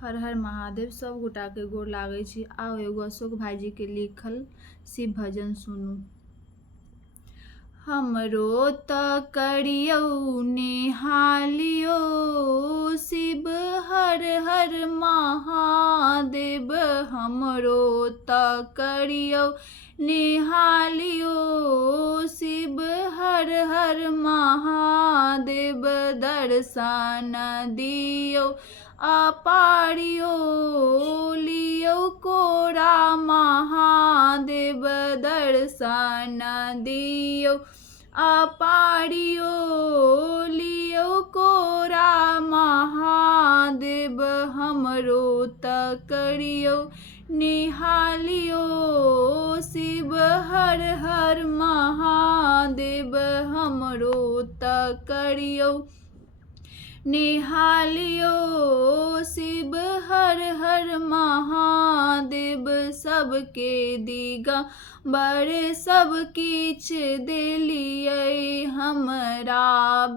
हर हर महादेव। सब गोटा के गोर लागै छी। आओ एगो अशोक भाईजी के लिखल शिव भजन सुनू। हमरो त करियौ नेहालियो शिव हर हर महादेव। हमरो त करियौ नेहालियो शिव हर हर महादेव। दर्शन दियौ अपारियो लियौ कोरा महादेव। दर्शन दियौ अपारियो लियौ कोरा महादेव। हमरो त करियौ नेहालियो शिव हर हर महादेव। हमरो त करियौ नेहालियो शिव हर हर महादेव। सबके दिगंबर सब किछ देलियै हमरा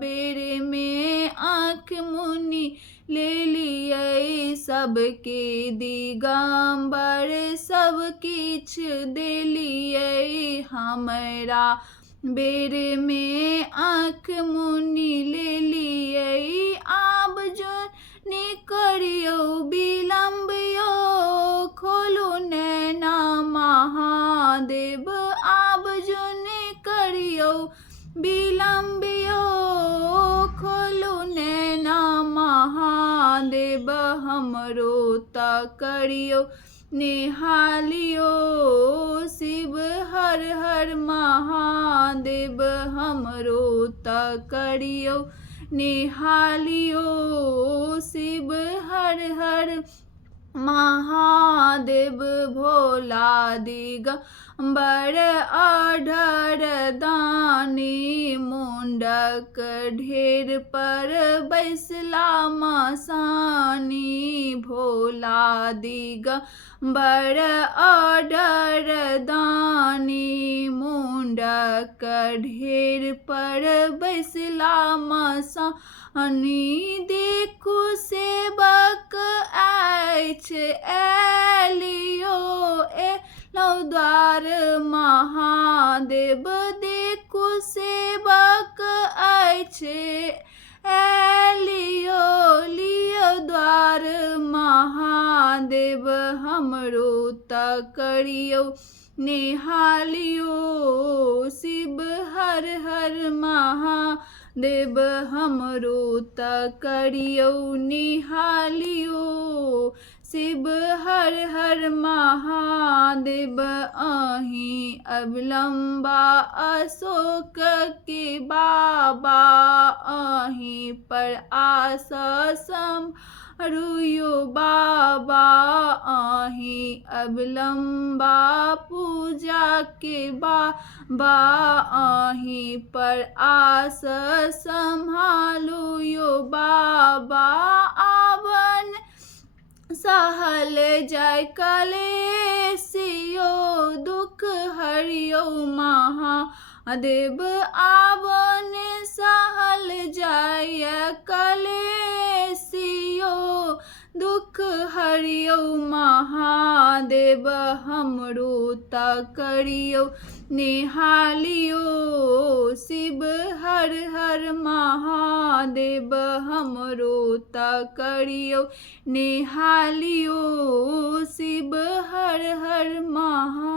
बेर में आँख मुनि लेलियै। सबके दिगंबर सब किछ देलियै हमरा बेर में आँख मुनि लेलियै। आब जोने करियौ विलम्ब यौ खोलू नैना महादेव। आब जोने करियौ विलम्ब यौ खोलू नैना महादेव। हमरो त करियौ नेहालियो शिव हर हर महादेव। हमरो त करियौ नेहालियो शिव हर हर महादेव। भोला दिगंबर अधर दानी मुंडक ढेर पर बैसला मसानी। भोला दिगंबर अधर दानी मुंडक ढेर पर बैसला मसानी। देखू सेवक अछि एलियो एलौ द्वार महादेव। देखू सेवक अछि एलियो लियौ द्वार महादेव। हमरो त करियौ नेहालियो शिव हर हर महादेव। हमरो त करियौ नेहालियो शिव हर हर महादेव। अहीं अवलंबा अशोक के बाबा अहीं पर आस सम्हारो बाबा। अहीं अवलंबा पूजा के बाबा अहीं पर आस सम्हारो बाबा। आवन सहल जाय कलेश यौ दुख हरियौ महादेव। आवन सहल जाय कलेश यौ दुख हरियौ महादेव। हमरो त करियौ नेहालियो शिव हर हर महादेव। हमरो त करियौ नेहालियो शिव हर हर महादेव।